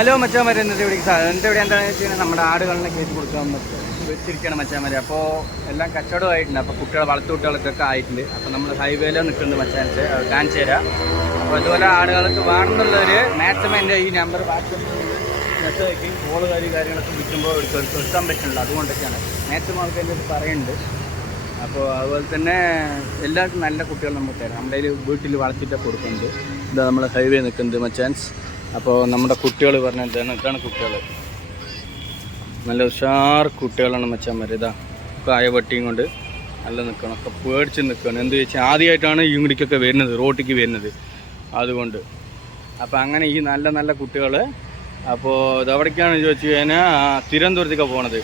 Hello മച്ചാമാരെ എന്നിട്ട് ഇവിടെ എന്നിട്ട് ഇവിടെ എന്താണെന്ന് വെച്ച് കഴിഞ്ഞാൽ നമ്മുടെ ആടുകളിനെ കയറ്റി കൊടുക്കാൻ വെച്ചിരിക്കുകയാണ് മച്ചാമാരെ. അപ്പോൾ എല്ലാം കച്ചവടമായിട്ടുണ്ട് അപ്പോൾ കുട്ടികളെ വളർത്തു ആയിട്ടുണ്ട്. അപ്പോൾ നമ്മൾ ഹൈവേയിൽ നിൽക്കുന്നത് മച്ചാൻസ് കാണിച്ചു തരാം അപ്പോൾ അതുപോലെ ആടുകൾക്ക് വേണമെന്നുള്ളവർ മാക്സിമം എന്റെ ഈ നമ്പർ വാട്സപ്പിൽ മെസ്സേജ് കോൾ കാര്യം കാര്യങ്ങളൊക്കെ വിൽക്കുമ്പോൾ എടുക്കാൻ പറ്റുന്നുണ്ട്. അതുകൊണ്ടൊക്കെയാണ്. മാക്സിമം ആൾക്കാർ എന്റെ പറയുന്നുണ്ട്. അപ്പോൾ അതുപോലെ തന്നെ എല്ലാവർക്കും നല്ല കുട്ടികൾ നമുക്ക് തരാം. നമ്മുടെ വീട്ടിൽ വളർത്തിയിട്ട് കൊടുക്കുന്നുണ്ട്. ഇതാ നമ്മൾ ഹൈവേ നിൽക്കുന്നത് മച്ചാൻസ് അപ്പോൾ നമ്മുടെ കുട്ടികൾ പറഞ്ഞ ഇതാണ് കുട്ടികൾ നല്ല ഉഷാർ കുട്ടികളാണ് മച്ചാന്മാർ ഇതാ കായ വട്ടിയും കൊണ്ട് നല്ല നിൽക്കണം ഒക്കെ പേടിച്ച് നിൽക്കണം എന്ത് വെച്ചാൽ ആദ്യമായിട്ടാണ് ഈ ഇങ്ങടിക്കൊക്കെ വരുന്നത് റോട്ടിക്ക് വരുന്നത്. അതുകൊണ്ട്. അപ്പോൾ അങ്ങനെ ഈ നല്ല നല്ല കുട്ടികൾ അപ്പോൾ ഇതെവിടേക്കാണ് ചോദിച്ചു കഴിഞ്ഞാൽ തിരുവനന്തപുരത്തേക്കാണ് പോണത്.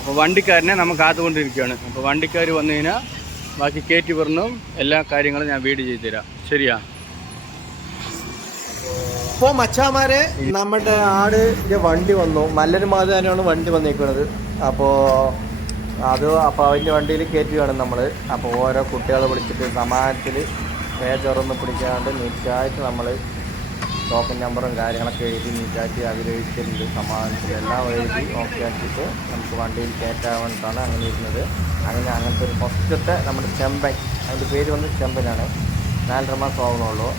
അപ്പോൾ വണ്ടിക്കാരനെ നമ്മൾ കാത്തുകൊണ്ടിരിക്കുകയാണ്. അപ്പോൾ വണ്ടിക്കാർ വന്നു കഴിഞ്ഞാൽ ബാക്കി കയറ്റി പറഞ്ഞും എല്ലാ കാര്യങ്ങളും ഞാൻ വീട് ചെയ്തു തരാം. ശരിയാ? ഇപ്പൊ മച്ചാമാരെ നമ്മുടെ ആടിന്റെ വണ്ടി വന്നു. നല്ലൊരു മാതാനാണ് വണ്ടി വന്നിരിക്കുന്നത് അപ്പോ അത് അപ്പൊ അവന്റെ വണ്ടിയിൽ കയറ്റുകയാണ് നമ്മൾ അപ്പോൾ ഓരോ കുട്ടികളെ വിളിച്ചിട്ട് സമാനത്തിൽ മേജറൊന്ന് പിടിക്കാണ്ട് നീറ്റായിട്ട് നമ്മൾ ടോക്കൺ നമ്പറും കാര്യങ്ങളൊക്കെ എഴുതി നീറ്റാക്കി അഭിനയിച്ചിട്ടുണ്ട് സമാധാനത്തിൽ എല്ലാം എഴുതി ഓക്കെ ആക്കിയിട്ട് നമുക്ക് വണ്ടിയിൽ കയറ്റാൻ വേണ്ടിയിട്ടാണ് അങ്ങനെ ഇരുന്നത്. അങ്ങനെ അങ്ങനത്തെ ഒരു ഫസ്റ്റത്തെ നമ്മുടെ ചെമ്പൻ. അതിന്റെ പേര് വന്ന് ചെമ്പനാണ്. നാലര മാസം ആവണുള്ളൂ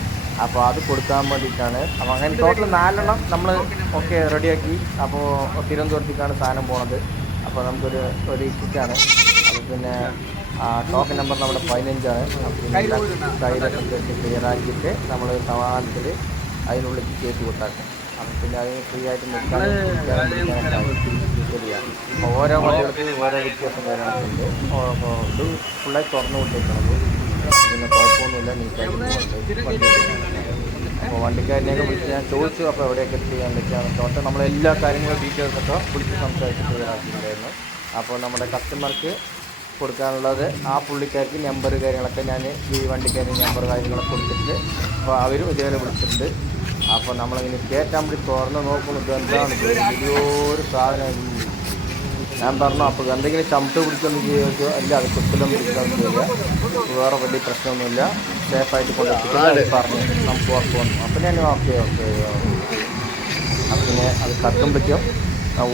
അപ്പോൾ അത് കൊടുക്കാൻ വേണ്ടിയിട്ടാണ്. അപ്പോൾ അങ്ങനെ ടോട്ടൽ നാലെണ്ണം നമ്മൾ ഒക്കെ റെഡിയാക്കി അപ്പോൾ തിരുവനന്തപുരത്തേക്കാണ് സാധനം പോണത്. അപ്പോൾ നമുക്കൊരു ഒരു കിറ്റാണ് അപ്പോൾ പിന്നെ ടോക്കൺ നമ്പർ നമ്മുടെ പതിനഞ്ചാണ്. കയ്യിലൊക്കെ കെട്ടി ക്ലിയർ ആക്കിയിട്ട് നമ്മൾ സമാധാനത്തിൽ അതിനുള്ളിൽ കയറ്റി കൊടുത്താക്കും. അപ്പം പിന്നെ അതിന് ഫ്രീ ആയിട്ട് നിൽക്കാൻ ശരിയാണ് ഓരോ വണ്ടികൾക്ക് ഓരോ വ്യത്യാസം കാര്യങ്ങളൊക്കെ ഉണ്ട് അപ്പോൾ ഇത് ഫുള്ളായി തുറന്നു കൊണ്ടിരിക്കുന്നത് പിന്നെ കുഴപ്പമൊന്നുമില്ല നീറ്റായിട്ട് അപ്പോൾ വണ്ടിക്കാരനെയൊക്കെ വിളിച്ച് ഞാൻ ചോദിച്ചു അപ്പോൾ എവിടെയൊക്കെ എത്തിയാൻ പറ്റുകയാണ് തോട്ടെ നമ്മൾ എല്ലാ കാര്യങ്ങളും ഡീറ്റെയിൽസ് ഒക്കെ വിളിച്ച് സംസാരിച്ചിട്ട് ഇതാക്കിയിട്ടുണ്ടായിരുന്നു അപ്പോൾ നമ്മുടെ കസ്റ്റമർക്ക് കൊടുക്കാനുള്ളത് ആ പുള്ളിക്കാർക്ക് നമ്പർ കാര്യങ്ങളൊക്കെ ഞാൻ ഈ വണ്ടിക്കാരി നമ്പർ കാര്യങ്ങളൊക്കെ കൊടുത്തിട്ട് അപ്പോൾ അവരും ഇതേപോലെ വിളിച്ചിട്ടുണ്ട്. അപ്പോൾ നമ്മളിങ്ങനെ കയറ്റാൻ വേണ്ടി തുറന്ന് നോക്കുന്നു എന്താണ് വലിയൊരു സാധനം ഞാൻ പറഞ്ഞു അപ്പോൾ എന്തെങ്കിലും ചവിട്ട് പിടിച്ചൊന്നും ചോദിച്ചോ അല്ല അത് കുത്തിലും പിടിക്കാമെന്ന് ചെയ്യില്ല വേറെ വലിയ പ്രശ്നമൊന്നുമില്ല. സേഫായിട്ട് കൊണ്ടെത്തിക്കാൻ പറഞ്ഞു. നമുക്ക് ഉറപ്പ് വന്നു. അപ്പം ഞാൻ ഓക്കെ ഓക്കെ അപ്പം പിന്നെ അത് കത്തുമ്പോഴേക്കും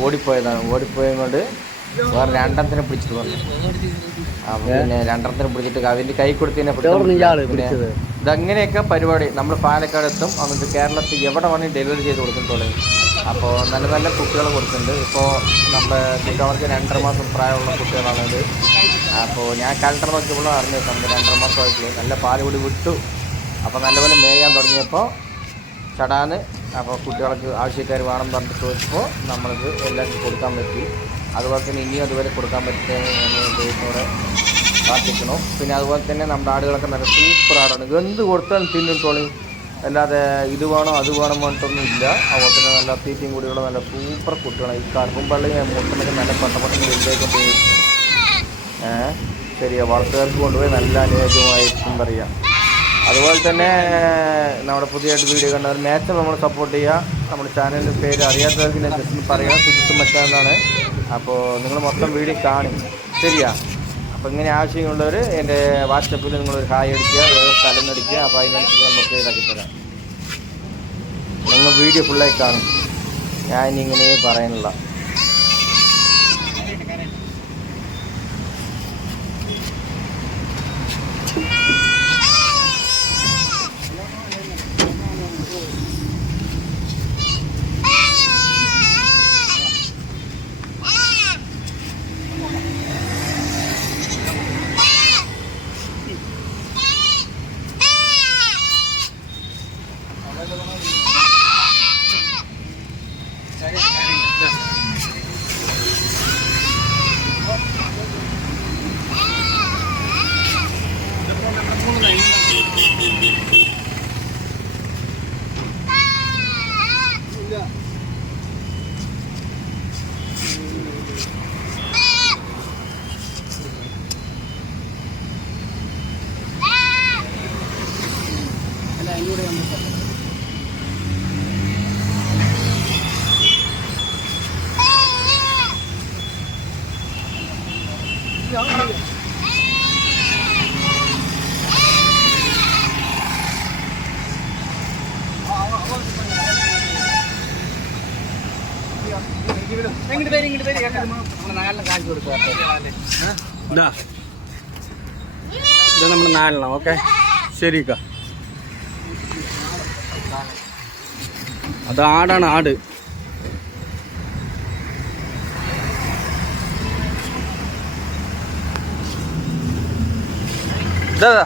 ഓടിപ്പോയതാണ്. ഓടിപ്പോയത് കൊണ്ട് വേറെ രണ്ടെണ്ണത്തിനെ പിടിച്ചിട്ട് പറഞ്ഞു അപ്പം പിന്നെ രണ്ടെണ്ണത്തിനെ പിടിച്ചിട്ട് അതിന്റെ കൈ കൊടുത്തതിനെ പിന്നെ ഇതങ്ങനെയൊക്കെ പരിപാടി. നമ്മൾ പാലക്കാട് എത്തും എന്നിട്ട് കേരളത്തിൽ എവിടെ വേണമെങ്കിൽ ഡെലിവറി ചെയ്ത് കൊടുക്കുന്നുള്ളൂ അപ്പോൾ നല്ല നല്ല കുട്ടികൾ കൊടുക്കുന്നുണ്ട് ഇപ്പോൾ നമ്മുടെ കുട്ടികൾക്ക് രണ്ടര മാസം പ്രായമുള്ള കുട്ടികളാണത്. അപ്പോൾ ഞാൻ കലണ്ടർ നോക്കിയപ്പോൾ അറിഞ്ഞു നമുക്ക് രണ്ടര മാസമായിട്ടുള്ളൂ. നല്ല പാൽ കൂടി വിട്ടു. അപ്പോൾ നല്ലപോലെ മേയാൻ തുടങ്ങിയപ്പോൾ ചടാന് അപ്പോൾ കുട്ടികൾക്ക് ആവശ്യക്കാർ വേണം പറഞ്ഞിട്ട് ചോദിച്ചപ്പോൾ നമ്മൾക്ക് എല്ലാവർക്കും കൊടുക്കാൻ പറ്റി. അതുപോലെ തന്നെ ഇനിയും അതുപോലെ കൊടുക്കാൻ ദൈവത്തോടെ പ്രാർത്ഥിക്കണം പിന്നെ അതുപോലെ തന്നെ നമ്മുടെ ആടുകളൊക്കെ നല്ല സൂപ്പർ ആടാണ്. എന്ത് കൊടുത്താലും തിന്നും തോളി അല്ലാതെ ഇത് വേണോ അത് വേണം പറഞ്ഞിട്ടൊന്നും ഇല്ല. അതുപോലെ തന്നെ നല്ല തീറ്റയും കൂടിയുള്ള നല്ല സൂപ്പർ കുട്ടികളാണ്. ഈ കറുപ്പും പള്ളിയും മുട്ടനൊക്കെ നല്ല പട്ടപ്പട്ടം വലുതായിട്ട് പോയി ഏഹ് ശരിയാ വളർത്തുകാർക്ക് കൊണ്ടുപോയി നല്ല അനുയോജ്യമായിരിക്കും പറയാം അതുപോലെ തന്നെ നമ്മുടെ പുതിയതായിട്ട് വീഡിയോ കണ്ടവർ മാക്സിമം നമ്മൾ സപ്പോർട്ട് ചെയ്യുക. നമ്മുടെ ചാനലിന്റെ പേര് അറിയാത്തവർക്ക് ഞാൻ ജസ്റ്റ് പറയാം. സുജിത്ത് മറ്റാന്നാണ് അപ്പോൾ നിങ്ങൾ മൊത്തം വീഡിയോ കാണും. ശരിയാ. അപ്പോൾ ഇങ്ങനെ ആവശ്യമുള്ളവർ എന്റെ വാട്സപ്പിൽ നിങ്ങളൊരു ഹായ് അടിക്കുക സ്ഥലം അടിക്കുക അപ്പോൾ അതിനനുസരിച്ച് നമുക്ക് ഇതാക്കി തരാം. നിങ്ങൾ വീഡിയോ ഫുള്ളായി കാണും. ഞാൻ ഇനി ഇതാ ഇത് നമ്മുടെ നാലെണ്ണം ഓക്കെ? ശരി ഇക്ക. അത് ആടാണ് ആട്. ഇതാ.